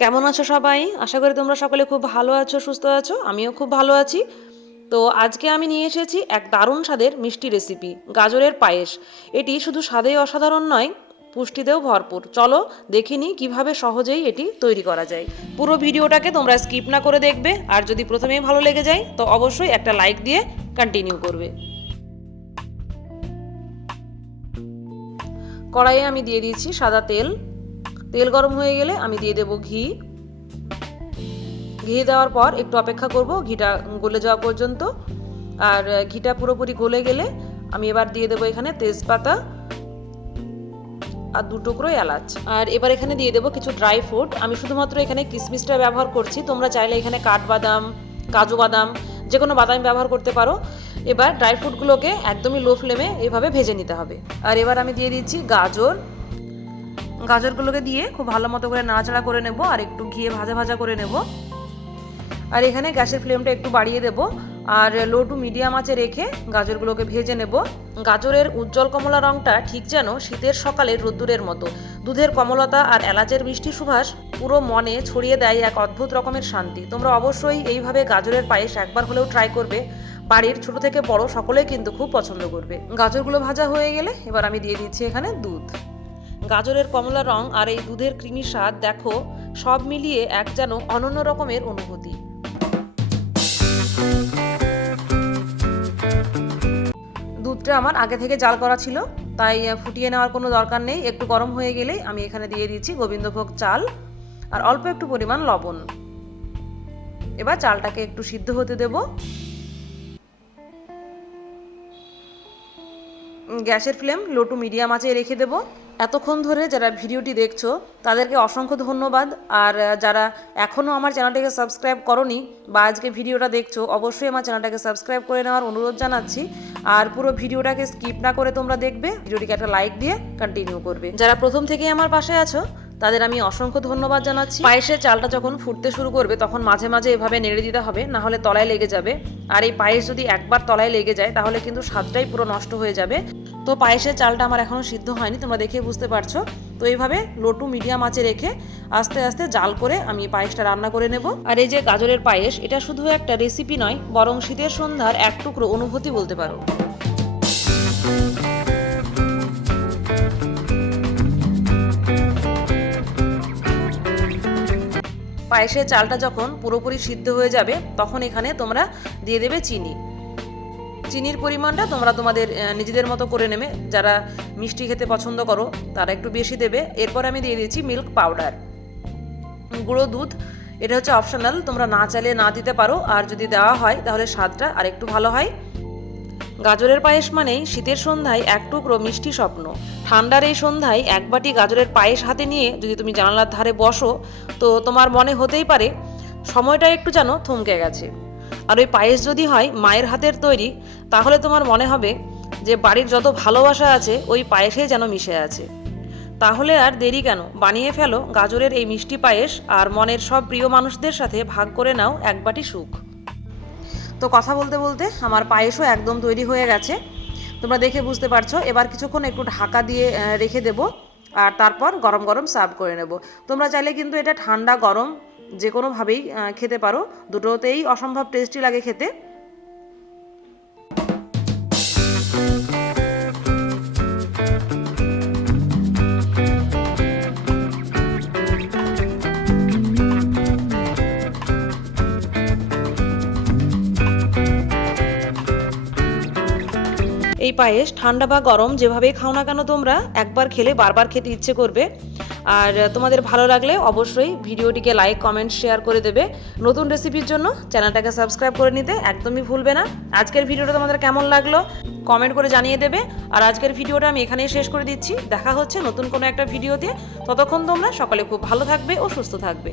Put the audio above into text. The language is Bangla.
কেমন আছো সবাই? আশা করি তোমরা সকলে খুব ভালো আছো, সুস্থ আছো, আমিও খুব ভালো আছি। তো আজকে আমি নিয়ে এসেছি এক দারুণ স্বাদের মিষ্টি রেসিপি গাজরের পায়েস। এটি শুধু স্বাদেই অসাধারণ নয়, পুষ্টিতেও ভরপুর। চলো দেখে নিই কীভাবে সহজেই এটি তৈরি করা যায়। পুরো ভিডিওটাকে তোমরা স্কিপ না করে দেখবে, আর যদি প্রথমেই ভালো লেগে যায়, তো অবশ্যই একটা লাইক দিয়ে কন্টিনিউ করবে। কড়াইয়ে আমি দিয়ে দিয়েছি সাদা তেল তেল গরম হয়ে গেলে আমি দিয়ে দেব ঘি। ঘি দেওয়ার পর একটু অপেক্ষা করব, ঘিটা গলে যাওয়া পর্যন্ত। আর ঘিটা পুরোপুরি গলে গেলে আমি এবার দিয়ে দেবো এখানে তেজপাতা আর দু টুকরো এলাচ। আর এবার এখানে দিয়ে দেবো কিছু ড্রাই ফ্রুট আমি শুধুমাত্র এখানে কিশমিশটা ব্যবহার করছি। তোমরা চাইলে এখানে কাঠবাদাম, কাজু বাদাম, যে কোনো বাদাম ব্যবহার করতে পারো। এবার ড্রাই ফ্রুটগুলোকে একদমই লো ফ্লেমে এভাবে ভেজে নিতে হবে। আর এবার আমি দিয়ে দিচ্ছি গাজর। গাজরগুলোকে দিয়ে খুব ভালো মতো করে নাড়াচাড়া করে নেব আর একটু ঘিয়ে ভাজা ভাজা করে নেব। আর এখানে গ্যাসের ফ্লেমটা একটু বাড়িয়ে দেব আর লো টু মিডিয়াম আঁচে রেখে গাজরগুলোকে ভেজে নেব। গাজরের উজ্জ্বল কমলা রঙটা ঠিক যেন শীতের সকালের রোদ্দুরের মতো। দুধের কমলতা আর এলাচের মিষ্টি সুভাষ পুরো মনে ছড়িয়ে দেয় এক অদ্ভুত রকমের শান্তি। তোমরা অবশ্যই এইভাবে গাজরের পায়েস একবার হলেও ট্রাই করবে। বাড়ির ছোট থেকে বড় সকলেই কিন্তু খুব পছন্দ করবে। গাজরগুলো ভাজা হয়ে গেলে এবার আমি দিয়ে দিচ্ছি এখানে দুধ। গাজরের কমলা রং আর এই দুধের কৃমি স্বাদ, দেখো, সব মিলিয়ে এক যেন অনন্য রকমের অনুভূতি। দুধটা আমার আগে থেকে জাল করা ছিল, তাই ফুটিয়ে নেওয়ার কোনো দরকার নেই। একটু গরম হয়ে গেলেই আমি এখানে দিয়ে দিচ্ছি গোবিন্দভোগ চাল আর অল্প একটু পরিমাণ লবণ। এবার চালটাকে একটু সিদ্ধ হতে দেব। গ্যাসের ফ্লেম লো টু মিডিয়াম আঁচে রেখে দেবো। এতক্ষণ ধরে যারা ভিডিওটি দেখছ, তাদেরকে অসংখ্য ধন্যবাদ। আর যারা এখনও আমার চ্যানেলটাকে সাবস্ক্রাইব করনি বা আজকে ভিডিওটা দেখছ, অবশ্যই আমার চ্যানেলটাকে সাবস্ক্রাইব করে নেওয়ার অনুরোধ জানাচ্ছি। আর পুরো ভিডিওটাকে স্কিপ না করে তোমরা দেখবে, ভিডিওটিকে একটা লাইক দিয়ে কন্টিনিউ করবে। যারা প্রথম থেকেই আমার পাশে আছো তাদের আমি অসংখ্য ধন্যবাদ জানাচ্ছি। পায়েসের চালটা যখন ফুটতে শুরু করবে, তখন মাঝে মাঝে এভাবে নেড়ে দিতে হবে, না হলে তলায় লেগে যাবে। আর এই পায়েস যদি একবার তলায় লেগে যায়, তাহলে কিন্তু স্বাদটাই পুরো নষ্ট হয়ে যাবে। তো পায়েসের চালটা আমার এখনও সিদ্ধ হয়নি, তোমরা দেখে বুঝতে পারছ। তো এইভাবে লো টু মিডিয়াম আঁচে রেখে আস্তে আস্তে জাল করে আমি পায়েসটা রান্না করে নেব। আর এই যে গাজরের পায়েস, এটা শুধু একটা রেসিপি নয়, বরং শীতের সন্ধ্যার এক টুকরো অনুভূতি বলতে পারো। পায়েসের চালটা যখন পুরোপুরি সিদ্ধ হয়ে যাবে, তখন এখানে তোমরা দিয়ে দেবে চিনি। চিনির পরিমাণটা তোমরা তোমাদের নিজেদের মতো করে নেবে। যারা মিষ্টি খেতে পছন্দ করো, তারা একটু বেশি দেবে। এরপর আমি দিয়ে দিয়েছি মিল্ক পাউডার গুঁড়ো দুধ, এটা হচ্ছে অপশনাল তোমরা না চাইলে না দিতে পারো। আর যদি দেওয়া হয়, তাহলে স্বাদটা আর একটু ভালো হয়। গাজরের পায়েস মানেই শীতের সন্ধ্যায় এক টুকরো মিষ্টি স্বপ্ন। ঠান্ডার এই সন্ধ্যায় এক বাটি গাজরের পায়েস হাতে নিয়ে যদি তুমি জানালার ধারে বসো, তো তোমার মনে হতেই পারে, সময়টা একটু যেন থমকে গেছে। আর ওই পায়েস যদি হয় মায়ের হাতের তৈরি, তাহলে তোমার মনে হবে যে বাড়ির যত ভালোবাসা আছে, ওই পায়েসে যেন মিশে আছে। তাহলে আর দেরি কেন? বানিয়ে ফেলো গাজরের এই মিষ্টি পায়েস, আর মনের সব প্রিয় মানুষদের সাথে ভাগ করে নাও এক বাটি সুখ। তো কথা বলতে বলতে আমার পায়েসও একদম তৈরি হয়ে গেছে। তোমরা দেখে বুঝতে পারছ, এবার কিছুক্ষণ একটু ঢাকা দিয়ে রেখে দেব আর তারপর গরম গরম সার্ভ করে নেব। তোমরা চাইলে কিন্তু এটা ঠান্ডা গরম যে কোনোভাবেই খেতে পারো। দুটোতেই অসম্ভব টেস্টি লাগে খেতে। এই পায়েস, ঠান্ডা বা গরম, যেভাবেই খাও না কেন তোমরা, একবার খেলে বারবার খেতে ইচ্ছে করবে। আর তোমাদের ভালো লাগলে অবশ্যই ভিডিওটিকে লাইক কমেন্ট শেয়ার করে দেবে। নতুন রেসিপির জন্য চ্যানেলটাকে সাবস্ক্রাইব করে নিতে একদমই ভুলবে না। আজকের ভিডিওটা তোমাদের কেমন লাগল কমেন্ট করে জানিয়ে দেবে। আর আজকের ভিডিওটা আমি এখানেই শেষ করে দিচ্ছি। দেখা হচ্ছে নতুন কোনো একটা ভিডিওতে। ততক্ষণ তোমরা সকালে খুব ভালো থাকবে ও সুস্থ থাকবে।